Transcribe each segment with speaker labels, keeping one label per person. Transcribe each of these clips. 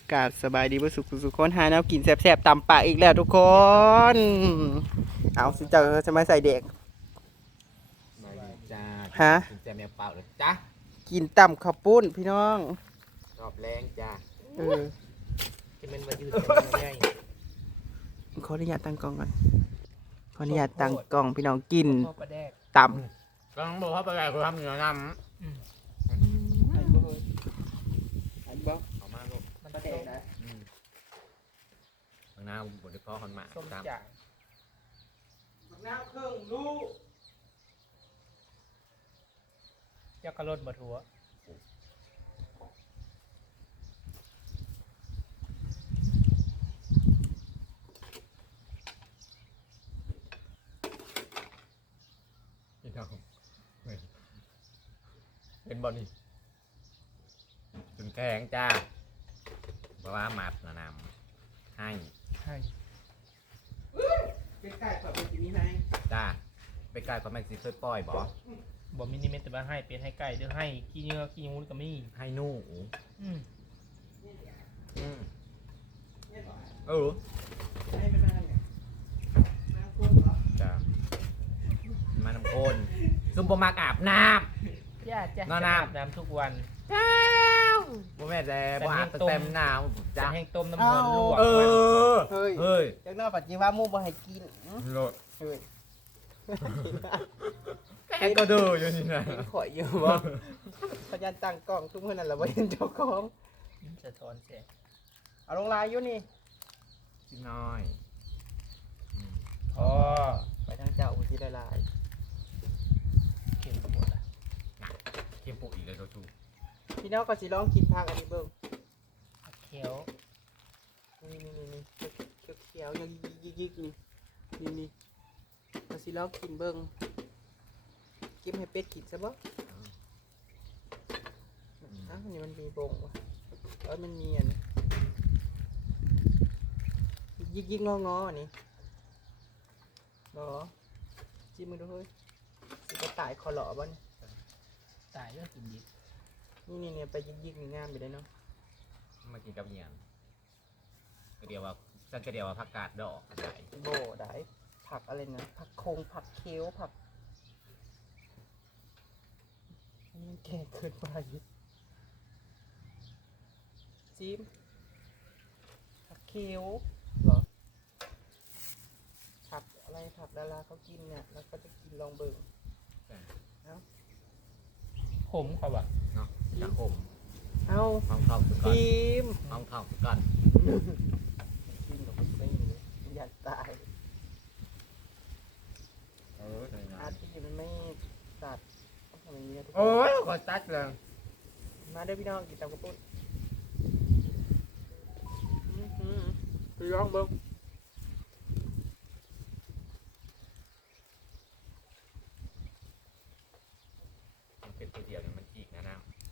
Speaker 1: กาศสบายดีบ่สุขสุขคนหาแนวกินแซ่บๆตำปากอีกแล้วทุกคนเอาสิเจอจะมาใส่เด็ก
Speaker 2: มาดีจ้า
Speaker 1: ฮะ
Speaker 2: กินแต่แมวเปล่าเลยจ้า
Speaker 1: กินตำข้าวปุ้นพี่น้อง
Speaker 2: รอบแรงจ้า
Speaker 1: เออ
Speaker 2: จะเป็นวันหยุดแต่ไม่ได้
Speaker 1: ขออนุญาตตั้งกล้องก่อนขออนุญาตตั้งกล้องพี่น้องกิน
Speaker 3: ข้าวปลาแดก
Speaker 1: ต
Speaker 2: ก็ต้องบอกว่าไปไหนเขาทำเหนือน
Speaker 1: ำ
Speaker 2: ำเอามาลูก
Speaker 3: มันต้ม
Speaker 2: ทางหน้าบนที่พ่อคนมา
Speaker 3: ส้ม
Speaker 2: ตาม
Speaker 3: จ่าง
Speaker 1: น้ำเครื่องลูก
Speaker 3: เจ้ากระโดดบะทัว
Speaker 2: พี่น้องเป็นบอลนี่จนแข็งจ้าเพราะว่าหมัดนะนำให้
Speaker 3: ใช่
Speaker 1: ใกล้ๆกับเป็นที่นี้ให้
Speaker 2: จ้าไปไกลกว่าแม็กซี่เคยปล่อยบอ
Speaker 3: บ่มินิเมตแต่ว่าให้เป็นให้ไก่เด้อให้ขี้เนื้อขี้งูก็มี
Speaker 2: ให้นู่
Speaker 3: อืม
Speaker 2: เออ
Speaker 1: ให้เป็นอะไรเนี่ยน้ำข้นเหรอ
Speaker 2: จ้ามาน้ำข้นซุ่มปมักอาบน้
Speaker 3: ย่าจ้ะ
Speaker 2: น้า
Speaker 3: จะ
Speaker 2: น้ำ
Speaker 3: อาบน้ำทุกวัน
Speaker 2: ำจ้าบ่แม่แต่บ่อาบตั้งแต่มหนาว
Speaker 3: จะ
Speaker 2: จ้า
Speaker 3: ให้ต้มน้ำร้อนลวก
Speaker 2: เออ
Speaker 1: เฮ้ย
Speaker 2: เฮ้ย
Speaker 1: จากนอกปัจจิว่ามูบ่ให้กิน
Speaker 2: โลด
Speaker 1: เฮ้ย
Speaker 2: แอนก็ดูอยู่นี่นะ
Speaker 1: ข่อยอยู่บ่พยานตั้งกล้องทุกมื้อนั่นแหละบ่เห็นเจ้าของ
Speaker 3: สะท้อนแสง
Speaker 1: เอาลงลายอยู่นี่
Speaker 2: ชิมน้อย
Speaker 3: อ๋อ
Speaker 1: ไปทางเจ้าอุทิศลาย
Speaker 3: เค็มหมดละ
Speaker 2: เข้มปุกอีกเลยโดชู
Speaker 1: พี่น้องก็สิลองกินผักอันนี้เบิ่ง
Speaker 3: เขียว
Speaker 1: นี่เขียวๆยังยิกๆนี่ก็สิลองกินเบิ่งเก็บให้เป็ดกินซะบ่อ้าวนี่มันมีบงว่ะมันมีอันยิกๆงอๆนี่บ่จิ้มมึงดูเฮ้ยสิกระต่ายคอหล่อบ่เนี่ย
Speaker 3: ตายเรื่องกินดิบ
Speaker 1: นี่ไปยิกๆนี่งามไปเลยเนาะ
Speaker 2: มากินกับเหียนก็เดียวว่าฉันก็เดียวว่าผักกาดดอกอะไร
Speaker 1: โบได้ผักอะไรนะผักโคงผักเคี้ยวผักอันนี้มันแก่เกินไปจิ้มผักเคี้ยวเหรอผักอะไรผักดาราเขากินเนี่ยแล้วก็จะกินลองเบิ่ง
Speaker 3: ขมกว่าว่ะ
Speaker 2: เนาะจะขม
Speaker 1: เอา
Speaker 2: ห้องทองสุกอน
Speaker 1: ทีม
Speaker 2: ห้องทองสุกอน
Speaker 1: กินกับไม่มีอยากตาย อาทิตย์มันไม่ตัดต้องทำอย่างนี้นะทุกค
Speaker 2: โอ้
Speaker 1: น
Speaker 2: ยขอตัดเลย
Speaker 1: มาเด้อพี่น้องกินตามกระปุ้นไปลองเบิ่ง
Speaker 2: มันเป็นตัวเดียวเนี่ยมันจีกนะน้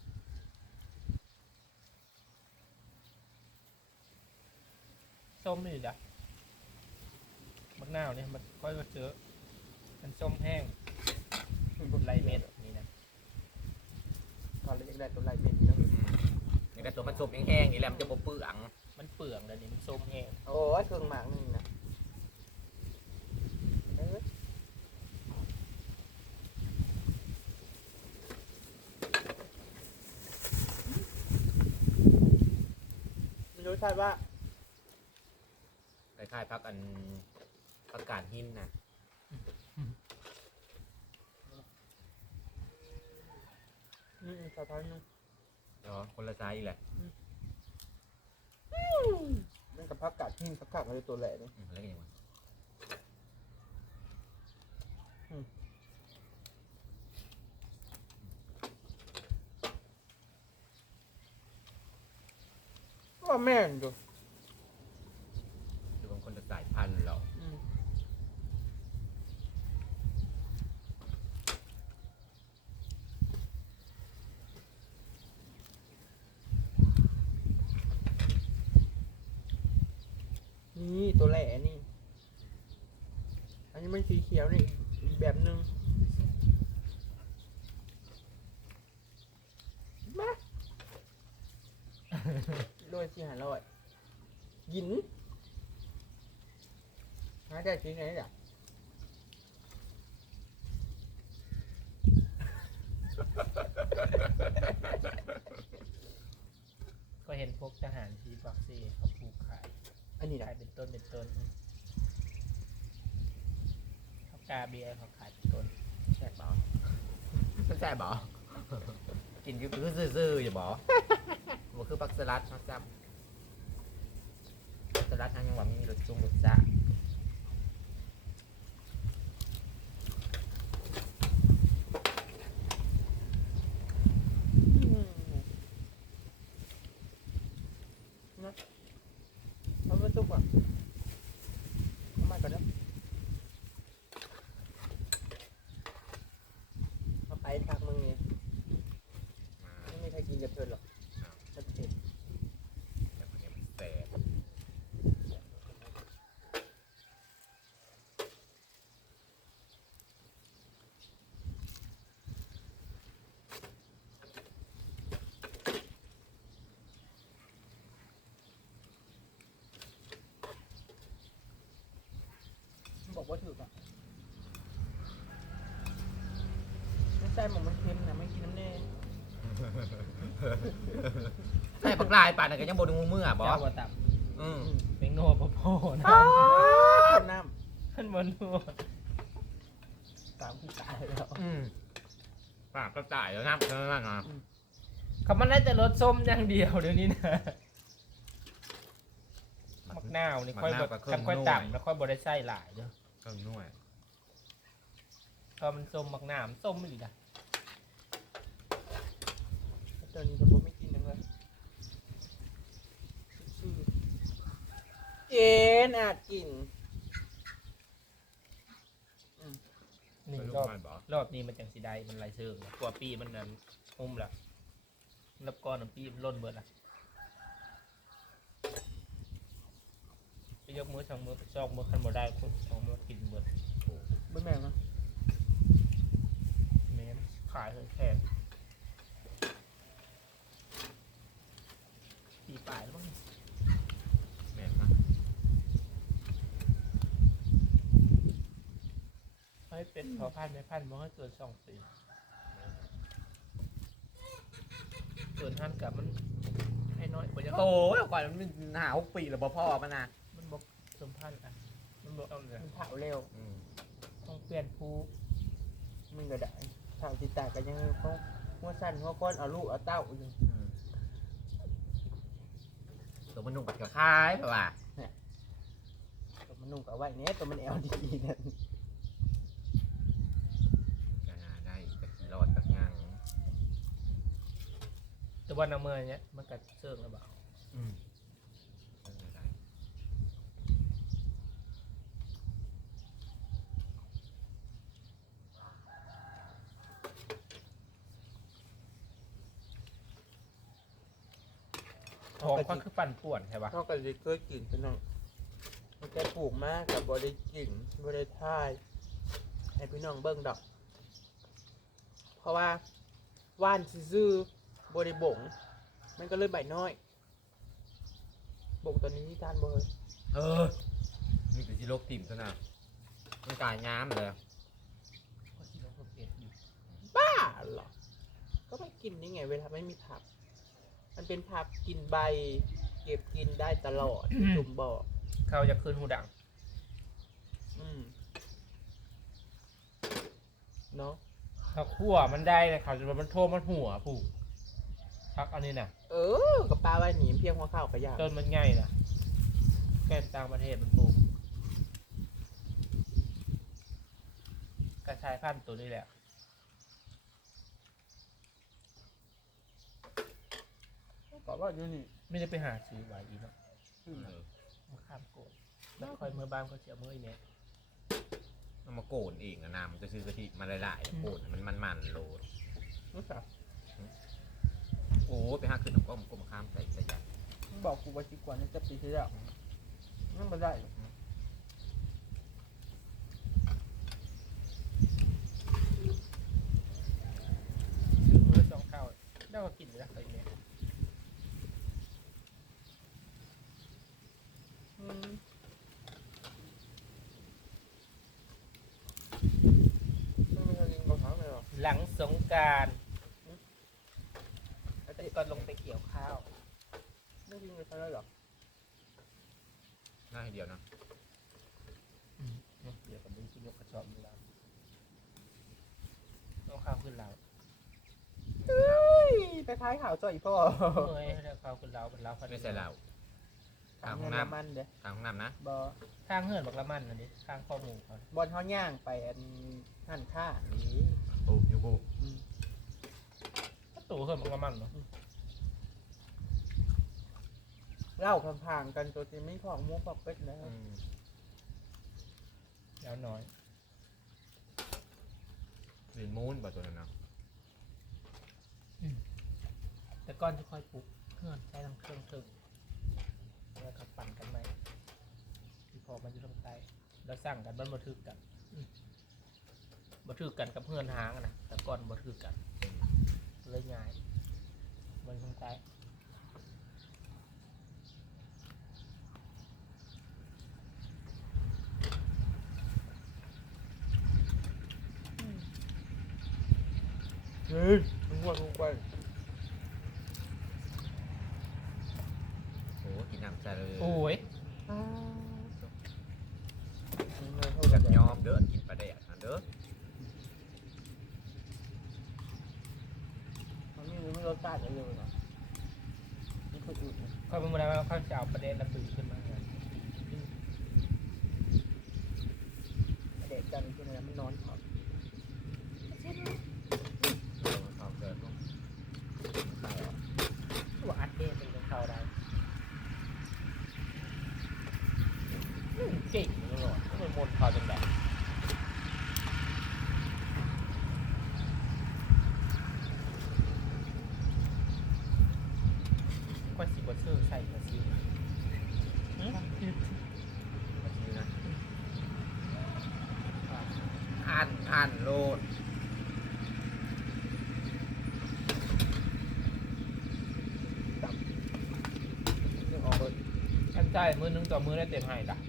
Speaker 3: ส้มนี่จ้ะมักนาวเนี่ยมันก้อยก็เจอมันส้มแห้งไรเม็ดนี่นะ
Speaker 1: ตอนเล็กๆได้ตัวไหลเป็นเนาะ
Speaker 2: ำนี่ก็ตัวมันสุกแห้งๆนี่แหละมันจะบ่เปื่อง
Speaker 3: มันเปลืองแล้วนี่มันส้มแห้ง
Speaker 1: โอ้ยเครื่องหมากนี่นะเอ้ยไม่รู้ใช่ว่า
Speaker 2: คล้ายๆผักอันผักกาดหินนะ
Speaker 1: สะท้อนนึง
Speaker 2: เนาะคนละไซส์แหละ
Speaker 1: มันกับพักกัดที่พักกัดอะไรตัวแหล่นี่
Speaker 2: แล้วก็ยังไง
Speaker 1: ก็แม่นอยู่
Speaker 2: คือบางคนจะสายพันธุ์เรา
Speaker 1: นี่ตัวแหล่นี่ อันนี้มันสีเขียวนี่อีกแบบนึงมาโดยที่500ยินหาได้ที่ไหนล่ะ
Speaker 3: ก็เห็นพวกทหารที่ปักเซ่เขาปลูกขาย
Speaker 1: อันนี้
Speaker 3: ขา
Speaker 1: นะ
Speaker 3: ยเป็นต้นเขากาเบียร์เขาขายเป็นต้น
Speaker 1: แซ่บเปล่า
Speaker 2: มันแซ่บบ่กินคือซื่อๆอย่าบ่มันคือปักสลัดนะจ๊ะปักสลัดทางยังว่ามีรสจุ่มรสจ้า
Speaker 1: นะเอาไปตุ๊กอ่ะเอามาก่อนนะเอาไปพักมึงนี่ไม่มีใครกินกับเธอหรอกมันเผ็ด
Speaker 2: แต่คนนี้มันแซ่บ
Speaker 1: มันบอกว่าถูกอ่ะไม่ใช่หมกมันเค็มนะไม่กินน้ำแน่
Speaker 2: ใส่ปักลายป่านนั้นก็ยังบ่ดูมือบ่
Speaker 3: เจ้าบัวตับ
Speaker 2: อืม
Speaker 3: เป็นโน่พ่อพ่อนะ
Speaker 1: คนน้
Speaker 3: ท่านบนโน่ตามที่ตายแล้ว
Speaker 2: อืมปากก็ตายแล้วนะเท่านั้นนะ
Speaker 3: เขามันได้แต่รสส้มอย่างเดียวเดี๋ยวนี้นะมักนาวนี่ค่อยบดค่อยต่ำแล้วค่อยบดได้ไส้หลายเด้อ
Speaker 2: เครื่องนุ่ย
Speaker 3: พอมันส้มมักนาวมันส้มไม่ดีนะ
Speaker 1: ำตอนนี้ก็ผมไม่กินเลยเจนอาจกิน
Speaker 3: นี่
Speaker 2: เป็นลู
Speaker 3: ร
Speaker 2: ก
Speaker 3: อบ
Speaker 2: มันบ่
Speaker 3: รอบนี้มันจังสีได้มันลายเชิงกว่าปีมันนั้นอุ้มละรับก้อนน้ำปีมันล้นเบิดละไปยกมือสองมือซอกมือขันบ่ได้คุณสองมือกินเบิด
Speaker 1: ไม่แม่งนะ
Speaker 3: แม่นขายเลยแพงปีปลายแล้วมั้ง
Speaker 2: แม่นมั้ย
Speaker 3: ให้เป็นพอพันไม่พันมันให้เกิน2 ปีเกินท่านกับมันให้น้อยกว่ายัง
Speaker 2: โอ้ยก่อนมันหา6 ปีแล้วบ่พ่อมันนะ
Speaker 3: มันบอกสมพันธ์อ่ะมันบอกเอาเลย
Speaker 1: มันเผาเร็ว
Speaker 2: อืม
Speaker 3: ต้องเปลี่ยนผู้
Speaker 1: มึงก็ได้เผาติดตากันยังเขาหัวสั้นหัวก้อนเอาลูกเอาเต้าอยู่
Speaker 2: อืมตัวมันนุ่งปัดกระคายแบบว่า
Speaker 1: ตัวมันนุ่งกับไว้เนี้ยตัวมันแอลดีนั่น
Speaker 2: จะหาได้จะกินรอดกับงัง
Speaker 3: แต่ว่าน้ำเมยเนี้ยมันกัดเชิงหรือเปล่า
Speaker 2: อืมได้
Speaker 3: ท้องก็คือปั่นป่วนใช่ปะ
Speaker 1: นอกจากจะเคยกินเป็นน้องมันจะปลูกมากกับบริกินบริทายให้พี่น้องเบิ้งดอก เพราะว่าว่านซื่อๆบริบงมันก็เลยใบน้อยบงตัวนี้ที่ทานบ่เลย
Speaker 2: เออนี่เป็นที่โรคติ่มซะนะมันกลายง้ามเลย
Speaker 3: ก็คิดว่าเขาเผ็ดอยู่
Speaker 1: บ้าเหรอ ก็ไม่กินนี่ไงเวลาไม่มีผัก มันเป็นผักกินใบ เก็บกินได้ตลอดที่จุ่มบอก
Speaker 3: เขาจะคืนหูดัง
Speaker 1: อืมเนาะ
Speaker 3: เขาคั่วมันได้นะเขาจะมันโทษมันหัวผูกพักอันนี้น่ะ
Speaker 1: เออกับปลาไว้หนีเพียงหัวข้าวกระยาง
Speaker 3: ต้นมันง่ายนะแก้มต่างประเทศมันปลูกกระชายพันธุ์ตัวนี้แหละ
Speaker 1: ก็ว่าอยู่นี่
Speaker 3: ไม่ได้ไปหาซื้อไว้อีกเนาะ
Speaker 2: เออ
Speaker 3: มาข้ามโกดแล้วคอยเมื่อบ้านก็เสียเมื่อยเนี่ย
Speaker 2: เอามาโกนเองนะนะมันจะซื้อกะทิมาหลายๆโกนมันโลด
Speaker 1: รู้จัก
Speaker 2: โอ้ไปหาขึ้นน้ำก้มก้มข้ามใส่ใส่ยัน
Speaker 1: มึงบอกกูว่าสิกว่านี่จะปีที่แล้วนั่นมาได้
Speaker 3: ซื้อมือ2 เท่าได้ก็กินไปแล้วไอ้เนี่ยหลังสงกรานต์แล้วก็ลงไปเกี่ยวข้าว
Speaker 1: ไม่ยิงเลยเขาเลยหรอ
Speaker 2: หน้าให้เดียวนะ
Speaker 3: เดี๋ยวกับมึงที่ยกกระสอบมือเราเอาข้าวขึ้นเรา
Speaker 1: ไปคล้ายข่าวจ่อยพ่อ
Speaker 3: เมื่อยแล้วข้าวขึ้นเราเป็นเรา
Speaker 2: ไม่ใส่เหล้าทาง
Speaker 1: ทำ
Speaker 2: ห้อง
Speaker 1: เงิน
Speaker 2: น้
Speaker 1: น้ำมันเด้อ
Speaker 2: ำทางห้องน้ำนะ
Speaker 1: บอ
Speaker 3: ข้างเหือนบักละมันอันนี้ข้างข้อมูลเขา
Speaker 1: บอลเขาย่างไปอันหั่นค่านี้
Speaker 2: โอ้ยูกู
Speaker 3: ถ้าตู่เหือนบักละมันเนาะ
Speaker 1: เล่าพังๆกันตัวที่ไม่ของมุ้งปอกเป็ดนะ
Speaker 3: แล้วน้อย
Speaker 2: เรียนมูนบ่ตัวนั้นเนาะ
Speaker 3: แต่ก้อนจะค่อยปลุกเหือนใช้ทางเครื่องถึงแล้วก็ปั่นกันไหมที่พอมันอยู่ทางใต้แล้วสั่งกันมันบัทึกกันบัทึกกันกับเหือนหางอะนะแต่ก้อนบัทึกกันเลยง่ายมันทางใต้
Speaker 1: เฮ้ยมึงว่ากูไป
Speaker 2: โอ้กินน้ำใส่เลย
Speaker 3: โอ้ย
Speaker 2: จักยอมเด้อกินปลาแดกนะเด้อ
Speaker 1: มันไม่รสชาติอะไรเลยนะนี่คืออื่น
Speaker 3: เขาเป็นเวลาเขาจะเอาประเด็นระเบิดขึ้นมาเลย
Speaker 1: เด็กกันคืออะไรมันนอนครับ
Speaker 2: เอาเกิดลงใส่ออก
Speaker 3: ว่าอัดเด้เป็นของเขาได้เก่งตลอดไม่มนเขาจนแบบก็สิบวัตเตอร์ใส่มาซิ
Speaker 2: มาชิวนะอ่านโลด
Speaker 1: นึกออกเลย
Speaker 3: ท่านใจมือนึงต่อมือได้เต็มให้ละ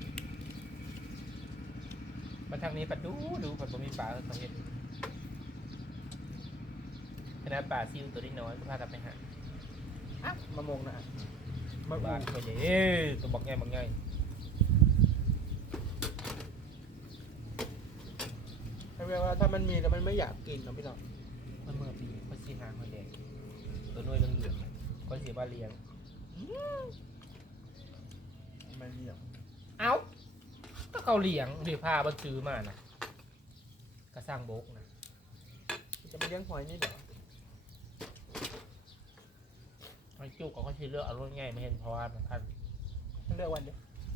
Speaker 3: มาทางนี้ปัดดูปัดบ่มีปลาเขาเห็นขนาดปลาซิวตัวนี้น้อยก็พากันไปหา
Speaker 1: อ่ะมามงนะมา
Speaker 3: บ้า
Speaker 1: บ้าน น
Speaker 3: ตัวใหญ่ตัวบักใหญ่บักใหญ่
Speaker 1: ให้เรียกว่าถ้ามันมีแล้วมันไม่อยากกินนะพี่น้อง
Speaker 3: มันเมื่อปีเขาซีหาคนแดงตัวน้อยเหลืองๆคนสีบ้าเลี้ยง
Speaker 1: มันเหนียว
Speaker 3: เอ้าก็เขาเลี้ยงเดี๋ยวพาบันซื้อมานะกระสร้างโบกนะ
Speaker 1: จะไปเลี้ยงหอยนี่เดี๋ยว
Speaker 3: มันจุกก็เขาใช้เลือกเอารถง่ายไม่เห็นเพราะว่ามันพัน
Speaker 1: ให้เลือกวันเดียว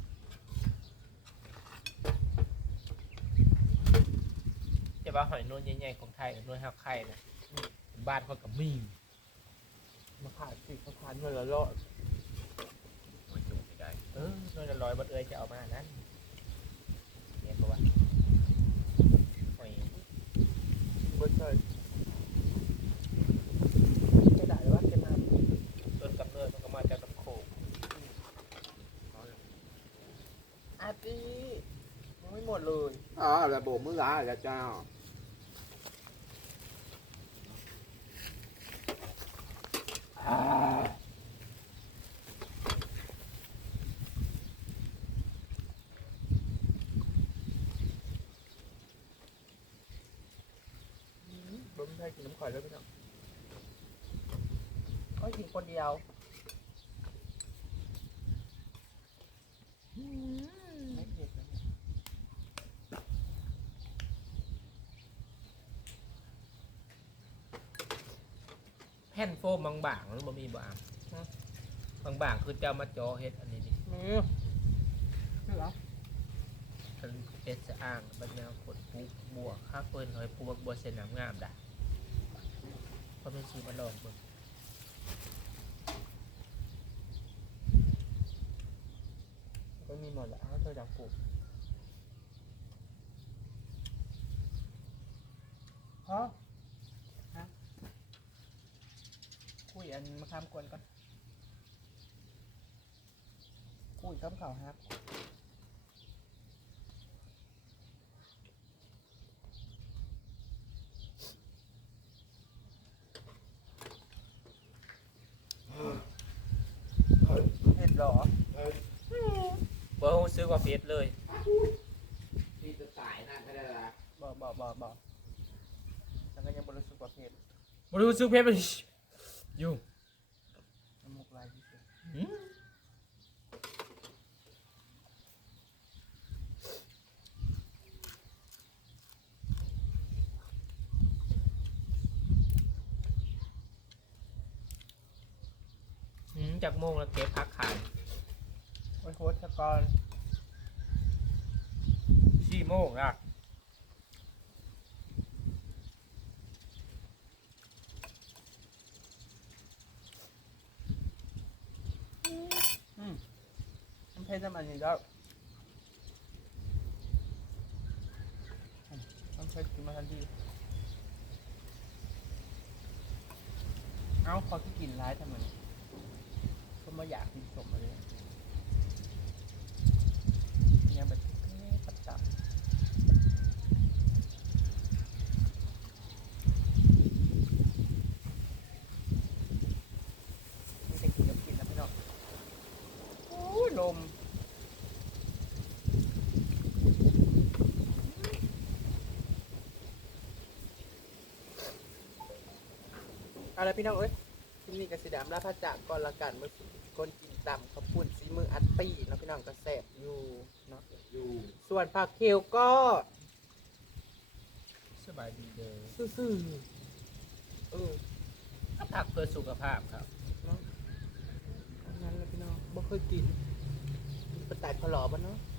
Speaker 3: จะว่าหอยนวลใหญ่ๆของไทยนวลห้าไข่นะบ้านเขากับมี
Speaker 1: มาขาดสิเขาขาดเงินละรอด
Speaker 2: มันจุ่มไม่ได้
Speaker 3: นวลละร้อยบัดเอ้ยจะเอามานั้นเนี่ยเพราะว่าหอย
Speaker 1: เบิร์ดเลยจะได้ว่าจะมา
Speaker 3: ต้นกำเนิดมันก็มาจากลำโขง
Speaker 1: อาตียังไม่หมดเลย
Speaker 4: อ๋อระบบมือลาแล้วเจ้า
Speaker 1: ผมไม่ให้กินน้ำข่อยแล้วพี่น้องก็กินคนเดียวไม่เผ็ดนะเนี่ย
Speaker 3: แผ่นโฟมบางๆหรือบ่มีบางบางๆคือเจ้ามาจอเฮ็ดอันนี้ดิ
Speaker 1: มีนี่เหรอ
Speaker 3: เป็นเป็ดสะอ่างบันแนวขดปุ๊กบัวข้าเปิ้นหอยปูบัวเส้นน้ำงามด่ะก็เป็นซื้อมาลองเบิ่ง
Speaker 1: ก็มีหมดแหละถ้าเธออยากปลูกฮะคุยอันมาทำกวนก่อนคุยข้ามข่าวครับ
Speaker 3: สึกว่าเผ็ดเลย
Speaker 4: ที่จะสายนั่นก็ได้ละ
Speaker 1: บ่ฉันก็ยังบ่รู้สึกว่าเผ็ด
Speaker 3: บ่รู้สึกเผ็ดไปอยู่
Speaker 1: น้ำมูกไหลที่สุด
Speaker 3: จากโมงแล้วเก็บพักขาย
Speaker 1: โอ้ยโคตรสะกอน
Speaker 3: 4 โมงละ
Speaker 1: มันเผ็ดน้ำอันนี้แล้วมันเผ็ดกินมาทันทีเอ้าเขาที่กินร้ายทำไมก็มาอยากกินสมอะไรยังแบบปัดจับมีแต่กินกับกินนะพี่น้องโอ้ยลมเอาละพี่น้องเอ้ยที่นี่กสิดามลาพระจากก่อนละกันเมื่อคนกินต่ำข้าวปุ้นสีมืออัดปีเนาะพี่น้องก็แสบอยู่เนาะ
Speaker 4: อยู่
Speaker 1: ส่วนผักเคียวก็
Speaker 3: สบายดีเด้อ
Speaker 1: ซื่อๆ
Speaker 3: ก็ผักเพื่อสุขภาพครับ
Speaker 1: เนาะอันนั้นแหละพี่น้องบ่เคยกินปลาไต่พะหลอบ่เนาะ